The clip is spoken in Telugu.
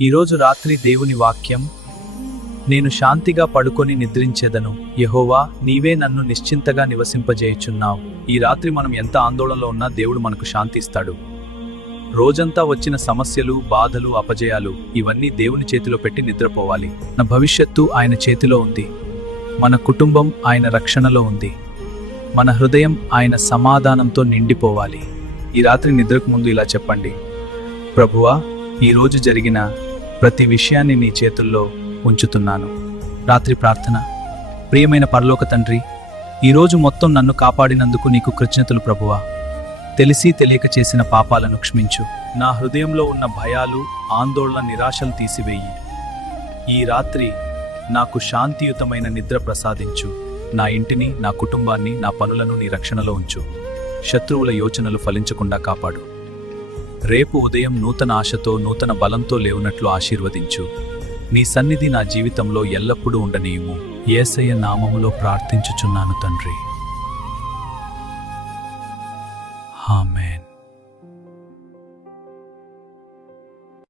ఈరోజు రాత్రి దేవుని వాక్యం, నేను శాంతిగా పడుకొని నిద్రించెదను, యెహోవా నీవే నన్ను నిశ్చింతగా నివసింపజేయుచున్నావు. ఈ రాత్రి మనం ఎంత ఆందోళనలో ఉన్నా దేవుడు మనకు శాంతి ఇస్తాడు. రోజంతా వచ్చిన సమస్యలు, బాధలు, అపజయాలు ఇవన్నీ దేవుని చేతిలో పెట్టి నిద్రపోవాలి. మన భవిష్యత్తు ఆయన చేతిలో ఉంది. మన కుటుంబం ఆయన రక్షణలో ఉంది. మన హృదయం ఆయన సమాధానంతో నిండిపోవాలి. ఈ రాత్రి నిద్రకు ముందు ఇలా చెప్పండి: ప్రభువా, ఈరోజు జరిగిన ప్రతి విషయాన్ని నీ చేతుల్లో ఉంచుతున్నాను. రాత్రి ప్రార్థన. ప్రియమైన పరలోక తండ్రి, ఈరోజు మొత్తం నన్ను కాపాడినందుకు నీకు కృతజ్ఞతలు ప్రభువా. తెలిసి తెలియక చేసిన పాపాలను క్షమించు. నా హృదయంలో ఉన్న భయాలు, ఆందోళన, నిరాశలు తీసివేయి. ఈ రాత్రి నాకు శాంతియుతమైన నిద్ర ప్రసాదించు. నా ఇంటిని, నా కుటుంబాన్ని, నా పనులను నీ రక్షణలో ఉంచు. శత్రువుల యోచనలు ఫలించకుండా కాపాడు. రేపు ఉదయం నూతన ఆశతో, నూతన బలంతో లేవునట్లు ఆశీర్వదించు. నీ సన్నిధి నా జీవితంలో ఎల్లప్పుడూ ఉండనీయుము. యేసయ్య నామములో ప్రార్థించుచున్నాను తండ్రి. ఆమేన్.